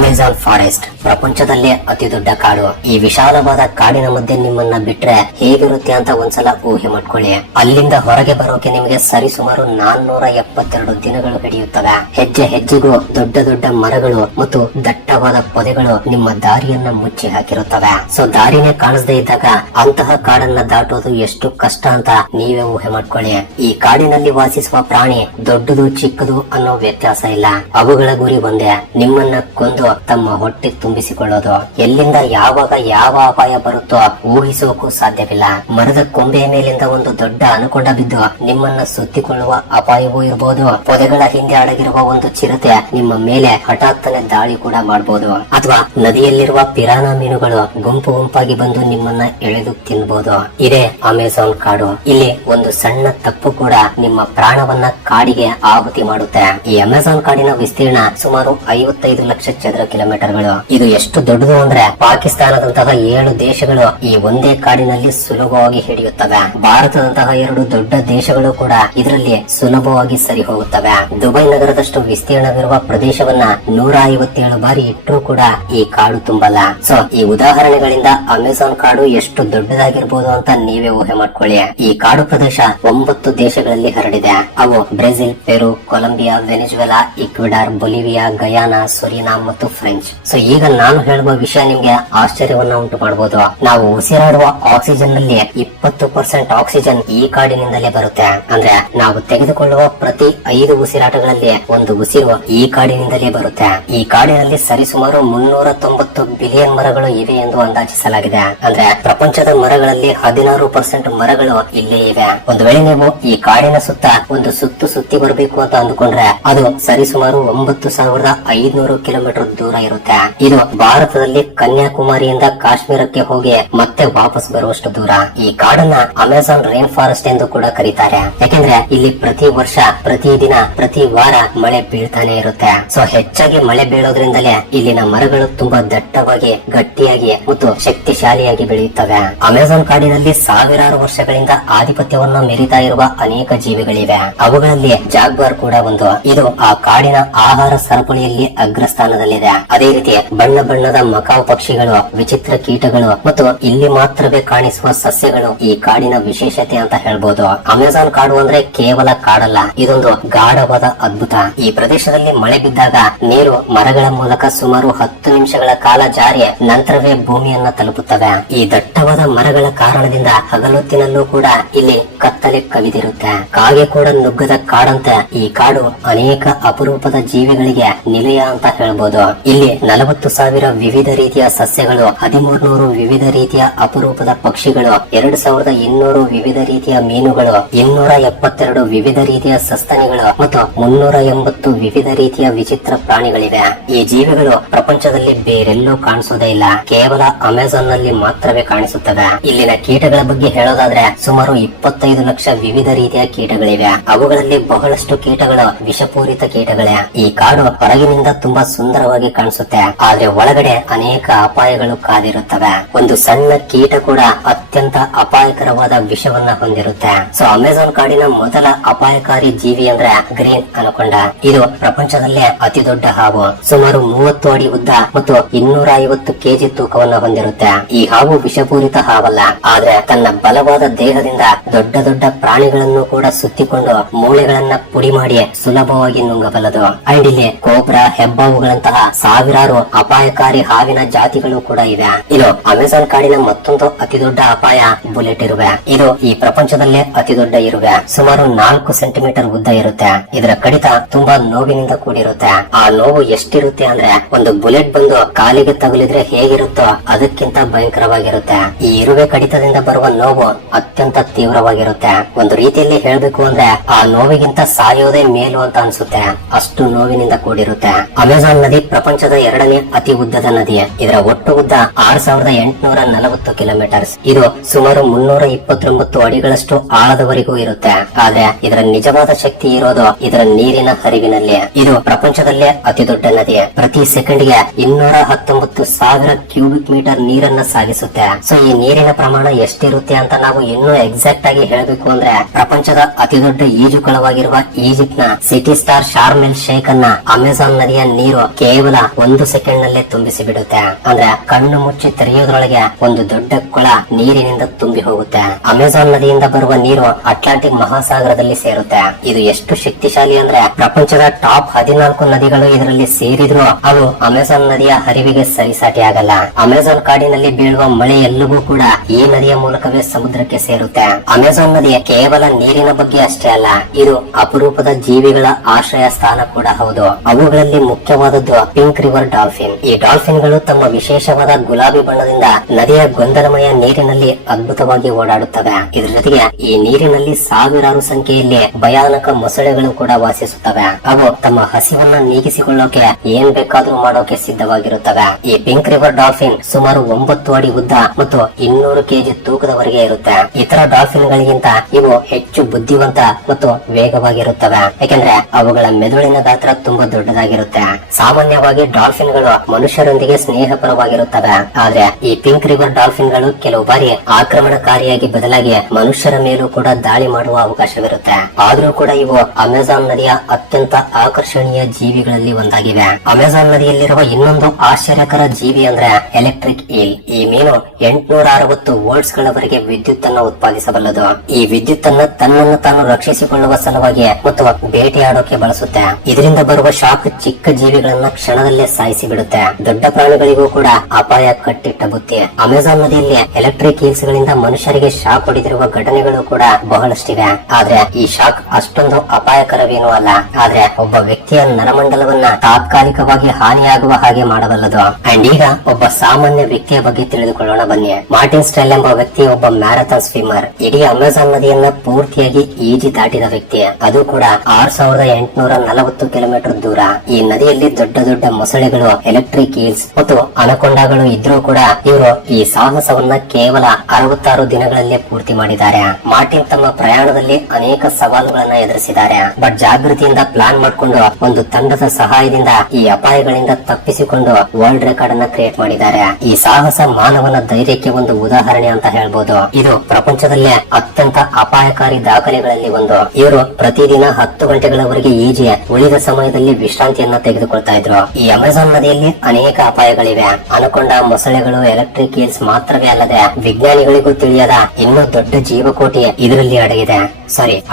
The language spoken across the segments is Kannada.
ಅಮೆಜಾನ್ ಫಾರೆಸ್ಟ್ ಪ್ರಪಂಚದಲ್ಲೇ ಅತಿ ದೊಡ್ಡ ಕಾಡು. ಈ ವಿಶಾಲವಾದ ಕಾಡಿನ ಮಧ್ಯೆ ನಿಮ್ಮನ್ನ ಬಿಟ್ರೆ ಹೇಗಿರುತ್ತೆ ಅಂತ ಒಂದ್ಸಲ ಊಹೆ ಮಾಡ್ಕೊಳ್ಳಿ. ಅಲ್ಲಿಂದ ಹೊರಗೆ ಬರೋಕೆ ನಿಮಗೆ ಸರಿಸುಮಾರು 472 ದಿನಗಳು ಹಿಡಿಯುತ್ತವೆ. ಹೆಜ್ಜೆ ಹೆಜ್ಜೆಗೂ ದೊಡ್ಡ ದೊಡ್ಡ ಮರಗಳು ಮತ್ತು ದಟ್ಟವಾದ ಪೊದೆಗಳು ನಿಮ್ಮ ದಾರಿಯನ್ನ ಮುಚ್ಚಿ ಹಾಕಿರುತ್ತವೆ. ಸೊ ದಾರಿನೇ ಕಾಣಿಸದೇ ಇದ್ದಾಗ ಅಂತಹ ಕಾಡನ್ನ ದಾಟೋದು ಎಷ್ಟು ಕಷ್ಟ ಅಂತ ನೀವೇ ಊಹೆ ಮಾಡ್ಕೊಳ್ಳಿ. ಈ ಕಾಡಿನಲ್ಲಿ ವಾಸಿಸುವ ಪ್ರಾಣಿ ದೊಡ್ಡದು ಚಿಕ್ಕದು ಅನ್ನೋ ವ್ಯತ್ಯಾಸ ಇಲ್ಲ. ಅವುಗಳ ಗುರಿ ಒಂದೇ, ನಿಮ್ಮನ್ನ ಕೊಂದು ತಮ್ಮ ಹೊಟ್ಟೆ ತುಂಬಿಸಿಕೊಳ್ಳೋದು. ಎಲ್ಲಿಂದ ಯಾವಾಗ ಯಾವ ಅಪಾಯ ಬರುತ್ತೋ ಊಹಿಸೋಕು ಸಾಧ್ಯವಿಲ್ಲ. ಮರದ ಕೊಂಬೆಯ ಮೇಲಿಂದ ಒಂದು ದೊಡ್ಡ ಅನುಕೊಂಡ ಬಿದ್ದು ನಿಮ್ಮನ್ನ ಸುತ್ತಿಕೊಳ್ಳುವ ಅಪಾಯವೂ ಇರಬಹುದು. ಪೊದೆಗಳ ಹಿಂದೆ ಅಡಗಿರುವ ಒಂದು ಚಿರತೆ ನಿಮ್ಮ ಮೇಲೆ ಹಠಾತ್ತನೆ ದಾಳಿ ಕೂಡ ಮಾಡಬಹುದು. ಅಥವಾ ನದಿಯಲ್ಲಿರುವ ಪಿರಾನಾ ಮೀನುಗಳು ಗುಂಪು ಗುಂಪಾಗಿ ಬಂದು ನಿಮ್ಮನ್ನ ಎಳೆದು ತಿನ್ನಬಹುದು. ಇದೇ ಅಮೆಜಾನ್ ಕಾಡು. ಇಲ್ಲಿ ಒಂದು ಸಣ್ಣ ತಪ್ಪು ಕೂಡ ನಿಮ್ಮ ಪ್ರಾಣವನ್ನ ಕಾಡಿಗೆ ಆಹುತಿ ಮಾಡುತ್ತೆ. ಈ ಅಮೆಜಾನ್ ಕಾಡಿನ ವಿಸ್ತೀರ್ಣ ಸುಮಾರು 55 ಲಕ್ಷ ಚದರ ಕಿಲೋಮೀಟರ್ಗಳು. ಇದು ಎಷ್ಟು ದೊಡ್ಡದು ಅಂದ್ರೆ ಪಾಕಿಸ್ತಾನದಂತಹ 7 ದೇಶಗಳು ಈ ಒಂದೇ ಕಾಡಿನಲ್ಲಿ ಸುಲಭವಾಗಿ ಹಿಡಿಯುತ್ತವೆ. ಭಾರತದಂತಹ 2 ದೊಡ್ಡ ದೇಶಗಳು ಕೂಡ ಇದರಲ್ಲಿ ಸುಲಭವಾಗಿ ಸರಿ ಹೋಗುತ್ತವೆ. ದುಬೈ ನಗರದಷ್ಟು ವಿಸ್ತೀರ್ಣವಿರುವ ಪ್ರದೇಶವನ್ನ 157 ಬಾರಿ ಇಟ್ಟರೂ ಕೂಡ ಈ ಕಾಡು ತುಂಬಲ್ಲ. ಸೊ ಈ ಉದಾಹರಣೆಗಳಿಂದ ಅಮೆಜಾನ್ ಕಾಡು ಎಷ್ಟು ದೊಡ್ಡದಾಗಿರ್ಬೋದು ಅಂತ ನೀವೇ ಊಹೆ ಮಾಡ್ಕೊಳ್ಳಿ. ಈ ಕಾಡು ಪ್ರದೇಶ 9 ದೇಶಗಳಲ್ಲಿ ಹರಡಿದೆ. ಅವು Brazil, Peru, Colombia, Venezuela, Ecuador, Bolivia, Guyana, Suriname ಮತ್ತು ಫ್ರೆಂಚ್. ಸೊ ಈಗ ನಾನು ಹೇಳುವ ವಿಷಯ ನಿಮ್ಗೆ ಆಶ್ಚರ್ಯವನ್ನ ಉಂಟು ಮಾಡಬಹುದು. ನಾವು ಉಸಿರಾಡುವ ಆಕ್ಸಿಜನ್ ನಲ್ಲಿ 20% ಆಕ್ಸಿಜನ್ ಈ ಕಾಡಿನಿಂದಲೇ ಬರುತ್ತೆ. ಅಂದ್ರೆ ನಾವು ತೆಗೆದುಕೊಳ್ಳುವ ಪ್ರತಿ 5 ಉಸಿರಾಟಗಳಲ್ಲಿ ಒಂದು ಉಸಿರು ಈ ಕಾಡಿನಿಂದಲೇ ಬರುತ್ತೆ. ಈ ಕಾಡಿನಲ್ಲಿ ಸರಿಸುಮಾರು 390 ಬಿಲಿಯನ್ ಮರಗಳು ಇವೆ ಎಂದು ಅಂದಾಜಿಸಲಾಗಿದೆ. ಅಂದ್ರೆ ಪ್ರಪಂಚದ ಮರಗಳಲ್ಲಿ 16% ಮರಗಳು ಇಲ್ಲೇ ಇವೆ. ಒಂದು ವೇಳೆ ನೀವು ಈ ಕಾಡಿನ ಸುತ್ತ ಒಂದು ಸುತ್ತಿ ಬರಬೇಕು ಅಂತ ಅಂದುಕೊಂಡ್ರೆ ಅದು ಸರಿಸುಮಾರು 9500 ಕಿಲೋಮೀಟರ್ ದೂರ ಇರುತ್ತೆ. ಇದು ಭಾರತದಲ್ಲಿ ಕನ್ಯಾಕುಮಾರಿಯಿಂದ ಕಾಶ್ಮೀರಕ್ಕೆ ಹೋಗಿ ಮತ್ತೆ ವಾಪಸ್ ಬರುವಷ್ಟು ದೂರ. ಈ ಕಾಡನ್ನ ಅಮೆಜಾನ್ ರೈನ್ ಫಾರೆಸ್ಟ್ ಎಂದು ಕೂಡ ಕರೀತಾರೆ. ಯಾಕೆಂದ್ರೆ ಇಲ್ಲಿ ಪ್ರತಿ ವರ್ಷ, ಪ್ರತಿ ದಿನ, ಪ್ರತಿ ವಾರ ಮಳೆ ಬೀಳ್ತಾನೆ ಇರುತ್ತೆ. ಸೊ ಹೆಚ್ಚಾಗಿ ಮಳೆ ಬೀಳೋದ್ರಿಂದಲೇ ಇಲ್ಲಿನ ಮರಗಳು ತುಂಬಾ ದಟ್ಟವಾಗಿ, ಗಟ್ಟಿಯಾಗಿ ಮತ್ತು ಶಕ್ತಿಶಾಲಿಯಾಗಿ ಬೆಳೆಯುತ್ತವೆ. ಅಮೆಜಾನ್ ಕಾಡಿನಲ್ಲಿ ಸಾವಿರಾರು ವರ್ಷಗಳಿಂದ ಆಧಿಪತ್ಯವನ್ನ ಮೆರಿತಾ ಇರುವ ಅನೇಕ ಜೀವಿಗಳಿವೆ. ಅವುಗಳಲ್ಲಿ ಜಾಗ್ವಾರ್ ಕೂಡ ಒಂದು. ಇದು ಆ ಕಾಡಿನ ಆಹಾರ ಸರಪಳಿಯಲ್ಲಿ ಅಗ್ರಸ್ಥಾನದಲ್ಲಿದೆ. ಅದೇ ರೀತಿ ಬಣ್ಣ ಬಣ್ಣದ ಮಕಾವ್ ಪಕ್ಷಿಗಳು, ವಿಚಿತ್ರ ಕೀಟಗಳು ಮತ್ತು ಇಲ್ಲಿ ಮಾತ್ರವೇ ಕಾಣಿಸುವ ಸಸ್ಯಗಳು ಈ ಕಾಡಿನ ವಿಶೇಷತೆ ಅಂತ ಹೇಳ್ಬೋದು. ಅಮೆಜಾನ್ ಕಾಡು ಅಂದ್ರೆ ಕೇವಲ ಕಾಡಲ್ಲ, ಇದೊಂದು ಗಾಢವಾದ ಅದ್ಭುತ. ಈ ಪ್ರದೇಶದಲ್ಲಿ ಮಳೆ ಬಿದ್ದಾಗ ನೀರು ಮರಗಳ ಮೂಲಕ ಸುಮಾರು 10 ನಿಮಿಷಗಳ ಕಾಲ ಜಾರಿ ನಂತರವೇ ಭೂಮಿಯನ್ನ ತಲುಪುತ್ತವೆ. ಈ ದಟ್ಟವಾದ ಮರಗಳ ಕಾರಣದಿಂದ ಹಗಲೊತ್ತಿನಲ್ಲೂ ಕೂಡ ಇಲ್ಲಿ ಕತ್ತಲೆ ಕವಿದಿರುತ್ತೆ. ಕಾಗೆ ಕೂಡ ನುಗ್ಗದ ಕಾಡಂತೆ ಈ ಕಾಡು ಅನೇಕ ಅಪರೂಪದ ಜೀವಿಗಳಿಗೆ ನಿಲಯ ಅಂತ ಹೇಳ್ಬೋದು. ಇಲ್ಲಿ 40,000 ವಿವಿಧ ರೀತಿಯ ಸಸ್ಯಗಳು, 1300 ವಿವಿಧ ರೀತಿಯ ಅಪರೂಪದ ಪಕ್ಷಿಗಳು, 2200 ವಿವಿಧ ರೀತಿಯ ಮೀನುಗಳು, 272 ವಿವಿಧ ರೀತಿಯ ಸಸ್ತನಿಗಳು ಮತ್ತು 380 ವಿವಿಧ ರೀತಿಯ ವಿಚಿತ್ರ ಪ್ರಾಣಿಗಳಿವೆ. ಈ ಜೀವಿಗಳು ಪ್ರಪಂಚದಲ್ಲಿ ಬೇರೆಲ್ಲೂ ಕಾಣಿಸೋದೇ ಇಲ್ಲ, ಕೇವಲ ಅಮೆಜಾನ್ ನಲ್ಲಿ ಮಾತ್ರವೇ ಕಾಣಿಸುತ್ತವೆ. ಇಲ್ಲಿನ ಕೀಟಗಳ ಬಗ್ಗೆ ಹೇಳೋದಾದ್ರೆ ಸುಮಾರು 25 ಲಕ್ಷ ವಿವಿಧ ರೀತಿಯ ಕೀಟಗಳಿವೆ. ಅವುಗಳಲ್ಲಿ ಬಹಳಷ್ಟು ಕೀಟಗಳು ವಿಷಪೂರಿತ ಕೀಟಗಳೇ. ಈ ಕಾಡು ಹೊರಗಿನಿಂದ ತುಂಬಾ ಸುಂದರವಾಗಿ ಕಾಣಿಸುತ್ತೆ, ಆದ್ರೆ ಒಳಗಡೆ ಅನೇಕ ಅಪಾಯಗಳು ಕಾದಿರುತ್ತವೆ. ಒಂದು ಸಣ್ಣ ಕೀಟ ಕೂಡ ಅತ್ಯಂತ ಅಪಾಯಕರವಾದ ವಿಷವನ್ನ ಹೊಂದಿರುತ್ತೆ. ಸೊ ಅಮೆಜಾನ್ ಕಾಡಿನ ಮೊದಲ ಅಪಾಯಕಾರಿ ಜೀವಿ ಅಂದ್ರೆ ಗ್ರೀನ್ ಅನಕೊಂಡ. ಇದು ಪ್ರಪಂಚದಲ್ಲೇ ಅತಿ ದೊಡ್ಡ ಹಾವು. ಸುಮಾರು 30 ಅಡಿ ಉದ್ದ ಮತ್ತು 250 ಕೆಜಿ ತೂಕವನ್ನ ಹೊಂದಿರುತ್ತೆ. ಈ ಹಾವು ವಿಷಪೂರಿತ ಹಾವಲ್ಲ, ಆದ್ರೆ ತನ್ನ ಬಲವಾದ ದೇಹದಿಂದ ದೊಡ್ಡ ದೊಡ್ಡ ಪ್ರಾಣಿಗಳನ್ನು ಕೂಡ ಸುತ್ತಿಕೊಂಡು ಮೂಳೆಗಳನ್ನ ಪುಡಿ ಮಾಡಿ ಸುಲಭವಾಗಿ ನುಂಗಬಲ್ಲದು. ಅಂಡ್ ಇಲ್ಲಿ ಕೋಬ್ರಾ, ಹೆಬ್ಬಾವುಗಳಂತಹ ಸಾವಿರಾರು ಅಪಾಯಕಾರಿ ಹಾವಿನ ಜಾತಿಗಳು ಕೂಡ ಇವೆ. ಇದು ಅಮೆಜಾನ್ ಕಾಡಿನ ಮತ್ತೊಂದು ಅತಿ ದೊಡ್ಡ ಅಪಾಯ ಬುಲೆಟ್ ಇರುವೆ. ಇದು ಈ ಪ್ರಪಂಚದಲ್ಲೇ ಅತಿ ದೊಡ್ಡ ಇರುವೆ. ಸುಮಾರು 4 ಸೆಂಟಿಮೀಟರ್ ಉದ್ದ ಇರುತ್ತೆ. ಇದರ ಕಡಿತ ತುಂಬಾ ನೋವಿನಿಂದ ಕೂಡಿರುತ್ತೆ. ಆ ನೋವು ಎಷ್ಟಿರುತ್ತೆ ಅಂದ್ರೆ ಒಂದು ಬುಲೆಟ್ ಬಂದು ಕಾಲಿಗೆ ತಗುಲಿದ್ರೆ ಹೇಗಿರುತ್ತೋ ಅದಕ್ಕಿಂತ ಭಯಂಕರವಾಗಿರುತ್ತೆ. ಈ ಇರುವೆ ಕಡಿತದಿಂದ ಬರುವ ನೋವು ಅತ್ಯಂತ ತೀವ್ರವಾಗಿರುತ್ತೆ. ಒಂದು ರೀತಿಯಲ್ಲಿ ಹೇಳ್ಬೇಕು ಅಂದ್ರೆ ಆ ನೋವಿಗಿಂತ ಸಾಯೋದೇ ಮೇಲು ಅಂತ ಅನ್ಸುತ್ತೆ, ಅಷ್ಟು ನೋವಿನಿಂದ ಕೂಡಿರುತ್ತೆ. ಅಮೆಜಾನ್ ನದಿ ಪ್ರಪಂಚದ 2ನೇ ಅತಿ ಉದ್ದದ ನದಿ. ಇದರ ಒಟ್ಟು ಉದ್ದ 6840 ಕಿಲೋಮೀಟರ್ಸ್. ಇದು ಸುಮಾರು 329 ಅಡಿಗಳಷ್ಟು ಆಳದವರೆಗೂ ಇರುತ್ತೆ. ಆದ್ರೆ ಇದರ ನಿಜವಾದ ಶಕ್ತಿ ಇರೋದು ಇದರ ನೀರಿನ ಹರಿವಿನಲ್ಲಿ. ಇದು ಪ್ರಪಂಚದಲ್ಲೇ ಅತಿ ದೊಡ್ಡ ನದಿ. ಪ್ರತಿ ಸೆಕೆಂಡ್ಗೆ 219,000 ಕ್ಯೂಬಿಕ್ ಮೀಟರ್ ನೀರನ್ನ ಸಾಗಿಸುತ್ತೆ. ಸೊ ಈ ನೀರಿನ ಪ್ರಮಾಣ ಎಷ್ಟಿರುತ್ತೆ ಅಂತ ನಾವು ಇನ್ನೂ ಎಕ್ಸಾಕ್ಟ್ ಆಗಿ ಹೇಳಬೇಕು ಅಂದ್ರೆ ಪ್ರಪಂಚದ ಅತಿ ದೊಡ್ಡ ಈಜುಕೊಳವಾಗಿರುವ ಈಜಿಪ್ಟ್ ನ ಸಿಟಿ ಸ್ಟಾರ್ ಶಾರ್ಮ್ ಎಲ್ ಶೇಖ್ ಅನ್ನ ಅಮೆಜಾನ್ ನದಿಯ ನೀರು ಕೇವಲ 1 ಸೆಕೆಂಡ್ ನಲ್ಲೇ ತುಂಬಿಸಿ ಬಿಡುತ್ತೆ. ಅಂದ್ರೆ ಕಣ್ಣು ಮುಚ್ಚಿ ತೆರೆಯೋದ್ರೊಳಗೆ ಒಂದು ದೊಡ್ಡ ಕೊಳ ನೀರಿನಿಂದ ತುಂಬಿ ಹೋಗುತ್ತೆ. ಅಮೆಜಾನ್ ನದಿಯಿಂದ ಬರುವ ನೀರು ಅಟ್ಲಾಂಟಿಕ್ ಮಹಾಸಾಗರದಲ್ಲಿ ಸೇರುತ್ತೆ. ಇದು ಎಷ್ಟು ಶಕ್ತಿಶಾಲಿ ಅಂದ್ರೆ ಪ್ರಪಂಚದ ಟಾಪ್ 14 ನದಿಗಳು ಇದರಲ್ಲಿ ಸೇರಿದ್ರು ಅವು ಅಮೆಜಾನ್ ನದಿಯ ಹರಿವಿಗೆ ಸರಿಸಾಟಿ ಆಗಲ್ಲ. ಅಮೆಜಾನ್ ಕಾಡಿನಲ್ಲಿ ಬೀಳುವ ಮಳೆ ಎಲ್ಲವೂ ಕೂಡ ಈ ನದಿಯ ಮೂಲಕವೇ ಸಮುದ್ರಕ್ಕೆ ಸೇರುತ್ತೆ. ಅಮೆಜಾನ್ ನದಿ ಕೇವಲ ನೀರಿನ ಬಗ್ಗೆ ಅಷ್ಟೇ ಅಲ್ಲ, ಇದು ಅಪರೂಪದ ಜೀವಿಗಳ ಆಶ್ರಯ ಸ್ಥಾನ ಕೂಡ ಹೌದು. ಅವುಗಳಲ್ಲಿ ಮುಖ್ಯವಾದದ್ದು ಪಿಂಕ್ ರಿವರ್ ಡಾಲ್ಫಿನ್. ಈ ಡಾಲ್ಫಿನ್ ಗಳು ತಮ್ಮ ವಿಶೇಷವಾದ ಗುಲಾಬಿ ಬಣ್ಣದಿಂದ ನದಿಯ ಗೊಂದಲಮಯ ನೀರಿನಲ್ಲಿ ಅದ್ಭುತವಾಗಿ ಓಡಾಡುತ್ತವೆ. ಇದರ ಜೊತೆಗೆ ಈ ನೀರಿನಲ್ಲಿ ಸಾವಿರಾರು ಸಂಖ್ಯೆಯಲ್ಲಿ ಭಯಾನಕ ಮೊಸಳೆಗಳು ಕೂಡ ವಾಸಿಸುತ್ತವೆ. ಅವು ತಮ್ಮ ಹಸಿವನ್ನ ನೀಗಿಸಿಕೊಳ್ಳೋಕೆ ಏನ್ ಬೇಕಾದ್ರೂ ಮಾಡೋಕೆ ಸಿದ್ಧವಾಗಿರುತ್ತವೆ. ಈ ಪಿಂಕ್ ರಿವರ್ ಡಾಲ್ಫಿನ್ ಸುಮಾರು 9 ಅಡಿ ಉದ್ದ ಮತ್ತು 200 ಕೆಜಿ ತೂಕದವರೆಗೆ ಇರುತ್ತೆ. ಇತರ ಡಾಲ್ಫಿನ್ ಗಳಿಗಿಂತ ಇವು ಹೆಚ್ಚು ಬುದ್ಧಿವಂತ ಮತ್ತು ವೇಗವಾಗಿರುತ್ತವೆ, ಯಾಕೆಂದ್ರೆ ಅವುಗಳ ಮೆದುಳಿನ ಗಾತ್ರ ತುಂಬಾ ದೊಡ್ಡದಾಗಿರುತ್ತೆ. ಸಾಮಾನ್ಯವಾಗಿ ಡಾಲ್ಫಿನ್ ಗಳು ಮನುಷ್ಯರೊಂದಿಗೆ ಸ್ನೇಹಪರವಾಗಿರುತ್ತವೆ, ಆದ್ರೆ ಈ ಪಿಂಕ್ ರಿವರ್ ಡಾಲ್ಫಿನ್ ಗಳು ಕೆಲವು ಬಾರಿ ಆಕ್ರಮಣಕಾರಿಯಾಗಿ ಬದಲಾಗಿ ಮನುಷ್ಯರ ಮೇಲೂ ಕೂಡ ದಾಳಿ ಮಾಡುವ ಅವಕಾಶವಿರುತ್ತೆ. ಆದ್ರೂ ಕೂಡ ಇವು ಅಮೆಜಾನ್ ನದಿಯ ಅತ್ಯಂತ ಆಕರ್ಷಣೀಯ ಜೀವಿಗಳಲ್ಲಿ ಒಂದಾಗಿವೆ. ಅಮೆಜಾನ್ ನದಿಯಲ್ಲಿರುವ ಇನ್ನೊಂದು ಆಶ್ಚರ್ಯಕರ ಜೀವಿ ಅಂದ್ರೆ ಎಲೆಕ್ಟ್ರಿಕ್ ಈಲ್. ಈ ಮೀನು 860 ವೋಲ್ಟ್ಸ್ ಗಳವರೆಗೆ ವಿದ್ಯುತ್ ಅನ್ನು ಉತ್ಪಾದಿಸಬಲ್ಲದು. ಈ ವಿದ್ಯುತ್ ಅನ್ನು ತನ್ನನ್ನು ತಾನು ರಕ್ಷಿಸಿಕೊಳ್ಳುವ ಸಲುವಾಗಿ ಮತ್ತು ಬೇಟೆಯಾಡೋಕೆ ಬಳಸುತ್ತೆ. ಇದರಿಂದ ಬರುವ ಶಾಕ್ ಚಿಕ್ಕ ಜೀವಿಗಳನ್ನ ಕ್ಷಣದಲ್ಲೇ ಸಾಯಿಸಿ ಬಿಡುತ್ತೆ. ದೊಡ್ಡ ಪ್ರಾಣಿಗಳಿಗೂ ಕೂಡ ಅಪಾಯ ಕಟ್ಟಿಟ್ಟ ಬುತ್ತಿ. ಅಮೆಜಾನ್ ನದಿಯಲ್ಲಿ ಎಲೆಕ್ಟ್ರಿಕ್ ಈಲ್ಸ್ ಗಳಿಂದ ಮನುಷ್ಯರಿಗೆ ಶಾಕ್ ಹೊಡೆದಿರುವ ಘಟನೆಗಳು ಕೂಡ ಬಹಳಷ್ಟಿವೆ. ಆದ್ರೆ ಈ ಶಾಕ್ ಅಷ್ಟೊಂದು ಅಪಾಯಕರವೇನೂ ಅಲ್ಲ, ಆದ್ರೆ ಒಬ್ಬ ವ್ಯಕ್ತಿಯ ನರಮಂಡಲವನ್ನ ತಾತ್ಕಾಲಿಕವಾಗಿ ಹಾನಿಯಾಗುವ ಹಾಗೆ ಮಾಡಬಲ್ಲದು. ಅಂಡ್ ಈಗ ಒಬ್ಬ ಸಾಮಾನ್ಯ ವ್ಯಕ್ತಿಯ ಬಗ್ಗೆ ತಿಳಿದುಕೊಳ್ಳೋಣ ಬನ್ನಿ. ಮಾರ್ಟಿನ್ ಸ್ಟೆಲ್ ಎಂಬ ವ್ಯಕ್ತಿ ಒಬ್ಬ ಮ್ಯಾರಥಾನ್ ಸ್ವಿಮ್ಮರ್. ಇಡೀ ಅಮೆಜಾನ್ ನದಿಯನ್ನ ಪೂರ್ತಿಯಾಗಿ ಈಜಿ ದಾಟಿದ ವ್ಯಕ್ತಿ. ಅದು ಕೂಡ 6840 ಕಿಲೋಮೀಟರ್ ದೂರ. ಈ ನದಿಯಲ್ಲಿ ದೊಡ್ಡ ದೊಡ್ಡ ಮೊಸಳೆಗಳು, ಎಲೆಕ್ಟ್ರಿಕ್ ಈಲ್ಸ್ ಮತ್ತು ಅನಕೊಂಡಾಗಳು ಇದ್ರೂ ಕೂಡ ಇವರು ಈ ಸಾಹಸವನ್ನ ಕೇವಲ 66 ದಿನಗಳಲ್ಲೇ ಪೂರ್ತಿ ಮಾಡಿದ್ದಾರೆ. ಮಾರ್ಟಿನ್ ತಮ್ಮ ಪ್ರಯಾಣದಲ್ಲಿ ಅನೇಕ ಸವಾಲುಗಳನ್ನ ಎದುರಿಸಿದ್ದಾರೆ. ಬಟ್ ಜಾಗೃತಿಯಿಂದ ಪ್ಲಾನ್ ಮಾಡಿಕೊಂಡು ಒಂದು ತಂಡದ ಸಹಾಯದಿಂದ ಈ ಅಪಾಯಗಳಿಂದ ತಪ್ಪಿಸಿಕೊಂಡು ವರ್ಲ್ಡ್ ರೆಕಾರ್ಡ್ ಅನ್ನ ಕ್ರಿಯೇಟ್ ಮಾಡಿದ್ದಾರೆ. ಈ ಸಾಹಸ ಮಾನವನ ಧೈರ್ಯಕ್ಕೆ ಒಂದು ಉದಾಹರಣೆ ಅಂತ ಹೇಳ್ಬೋದು. ಇದು ಪ್ರಪಂಚದಲ್ಲೇ ಅತ್ಯಂತ ಅಪಾಯಕಾರಿ ದಾಖಲೆಗಳಲ್ಲಿ ಒಂದು. ಇವರು ಪ್ರತಿದಿನ 10 ಗಂಟೆಗಳವರೆಗೆ ಈಜಿ ಉಳಿದ ಸಮಯದಲ್ಲಿ ವಿಶ್ರಾಂತಿಯನ್ನ ತೆಗೆದುಕೊಳ್ತಾ ಇದ್ರು. ಈ ಅಮೆಜಾನ್ ನದಿಯಲ್ಲಿ ಅನೇಕ ಅಪಾಯಗಳಿವೆ. ಅನಕೊಂಡ, ಮೊಸಳೆಗಳು, ಎಲೆಕ್ಟ್ರಿಕ್ ಈಲ್ಸ್ ಮಾತ್ರವೇ ಅಲ್ಲದೆ ವಿಜ್ಞಾನಿಗಳಿಗೂ ತಿಳಿಯದ ಇನ್ನೂ ದೊಡ್ಡ ಜೀವಕೋಟಿ ಇದರಲ್ಲಿ ಅಡಗಿದೆ.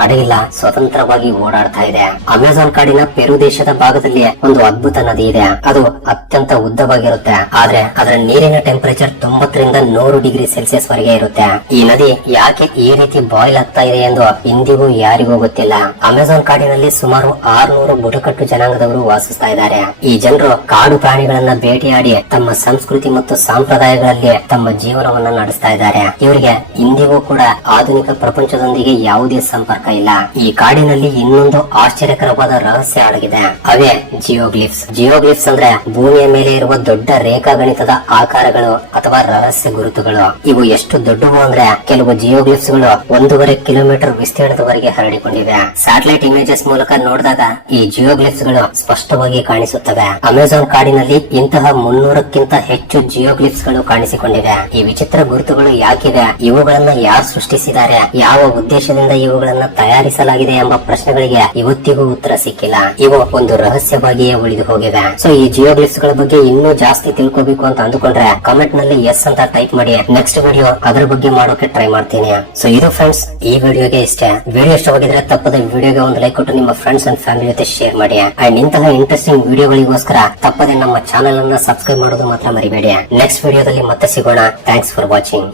ಅಡಗಿಲ್ಲ, ಸ್ವತಂತ್ರವಾಗಿ ಓಡಾಡ್ತಾ ಇದೆ. ಅಮೆಜಾನ್ ಕಾಡಿನ ಪೆರು ದೇಶದ ಭಾಗದಲ್ಲಿ ಒಂದು ಅದ್ಭುತ ನದಿ ಇದೆ. ಅದು ಅತ್ಯಂತ ಉದ್ದವಾಗಿರುತ್ತೆ, ಆದ್ರೆ ಅದರ ನೀರಿನ ಟೆಂಪರೇಚರ್ 90 ರಿಂದ 100 ಡಿಗ್ರಿ ಸೆಲ್ಸಿಯಸ್ ವರೆಗೆ ಇರುತ್ತೆ. ಈ ನದಿ ಯಾಕೆ ಈ ರೀತಿ ಬಾಯ್ಲ್ ಆಗ್ತಾ ಇದೆ ಎಂದು ಇಂದಿಗೂ ಯಾರಿಗೂ ಗೊತ್ತಿಲ್ಲ. ಅಮೆಜಾನ್ ಕಾಡಿನಲ್ಲಿ ಸುಮಾರು 600 ಬುಡಕಟ್ಟು ಜನಾಂಗದವರು ವಾಸಿಸ್ತಾ ಇದ್ದಾರೆ. ಈ ಜನರು ಕಾಡು ಪ್ರಾಣಿಗಳನ್ನ ಬೇಟೆಯಾಡಿ ತಮ್ಮ ಸಂಸ್ಕೃತಿ ಮತ್ತು ಸಂಪ್ರದಾಯಗಳಲ್ಲಿ ತಮ್ಮ ಜೀವನವನ್ನ ನಡೆಸ್ತಾ ಇದ್ದಾರೆ. ಇವರಿಗೆ ಇಂದಿಗೂ ಕೂಡ ಆಧುನಿಕ ಪ್ರಪಂಚದೊಂದಿಗೆ ಯಾವುದೇ ಸಂಪರ್ಕ ಇಲ್ಲ. ಈ ಕಾಡಿನಲ್ಲಿ ಇನ್ನೊಂದು ಆಶ್ಚರ್ಯಕರವಾದ ರಹಸ್ಯ ಅಡಗಿದೆ, ಅವೇ ಜಿಯೋಗ್ಲಿಫ್ಸ್. ಜಿಯೋಗ್ಲಿಫ್ಸ್ ಅಂದ್ರೆ ಭೂಮಿಯ ಮೇಲೆ ಇರುವ ದೊಡ್ಡ ರೇಖಾಗಣಿತದ ಆಕಾರಗಳು ಅಥವಾ ರಹಸ್ಯ ಗುರುತುಗಳು. ಇವು ಎಷ್ಟು ದೊಡ್ಡವು ಅಂದ್ರೆ ಕೆಲವು ಜಿಯೋಗ್ಲಿಫ್ಸ್ ಗಳು 1.5 ಕಿಲೋಮೀಟರ್ ವಿಸ್ತೀರ್ಣದವರೆಗೆ ಹರಡಿಕೊಂಡಿವೆ. ಸ್ಯಾಟಲೈಟ್ ಇಮೇಜಸ್ ಮೂಲಕ ನೋಡಿದಾಗ ಈ ಜಿಯೋಗ್ಲಿಫ್ಸ್ ಗಳು ಸ್ಪಷ್ಟವಾಗಿ ಕಾಣಿಸುತ್ತವೆ. ಅಮೆಜಾನ್ ಕಾಡಿನಲ್ಲಿ ಇಂತಹ 300ಕ್ಕಿಂತ ಹೆಚ್ಚು ಜಿಯೋಗ್ಲಿಫ್ಸ್ ಗಳು ಕಾಣಿಸಿಕೊಂಡಿವೆ. ಈ ವಿಚಿತ್ರ ಗುರುತುಗಳು ಯಾಕಿವೆ, ಇವುಗಳನ್ನ ಯಾರು ಸೃಷ್ಟಿಸಿದ್ದಾರೆ, ಯಾವ ಉದ್ದೇಶದಿಂದ ಇವುಗಳನ್ನ ತಯಾರಿಸಲಾಗಿದೆ ಎಂಬ ಪ್ರಶ್ನೆಗಳಿಗೆ ಇವತ್ತಿಗೂ ಉತ್ತರ ಸಿಕ್ಕಿಲ್ಲ. ಇವು ಒಂದು ರಹಸ್ಯವಾಗಿಯೇ ಉಳಿದು ಹೋಗಿವೆ. ಸೊ ಈ ಜಿಯೋಗ್ಲಿಫ್ಸ್ ಗಳ ಬಗ್ಗೆ ಇನ್ನೂ ಜಾಸ್ತಿ ತಿಳ್ಕೋಬೇಕು ಅಂತ ಅಂದುಕೊಂಡ್ರೆ ಕಮೆಂಟ್ ನಲ್ಲಿ ಎಸ್ ಅಂತ ಟೈಪ್ ಮಾಡಿ. ನೆಕ್ಸ್ಟ್ ವಿಡಿಯೋ ಅದರ ಬಗ್ಗೆ ಮಾಡೋಕೆ ಟ್ರೈ ಮಾಡ್ತೀನಿ. ಸೊ ಇದು ಫ್ರೆಂಡ್ಸ್ ಈ ವಿಡಿಯೋಗೆ ಇಷ್ಟೇ. ವಿಡಿಯೋ ಇಷ್ಟವಾಗಿದ್ರೆ ತಪ್ಪದೆ ವಿಡಿಯೋಗೆ ಒಂದು ಲೈಕ್ ಕೊಟ್ಟು ನಿಮ್ಮ ಫ್ರೆಂಡ್ಸ್ ಅಂಡ್ ಫ್ಯಾಮಿಲಿ ಜೊತೆ ಶೇರ್ ಮಾಡಿ. ಅಂಡ್ ಇಂತಹ ಇಂಟ್ರೆಸ್ಟಿಂಗ್ ವಿಡಿಯೋಗಳಿಗೋಸ್ಕರ ತಪ್ಪದೆ ನಮ್ಮ ಚಾನೆಲ್ ಅನ್ನ ಸಬ್ಸ್ಕ್ರೈಬ್ ಮಾಡೋದು ಮಾತ್ರ ಮರಿಬೇಡಿ. ನೆಕ್ಸ್ಟ್ ವಿಡಿಯೋದಲ್ಲಿ ಮತ್ತೆ ಸಿಗೋಣ. Thanks for watching.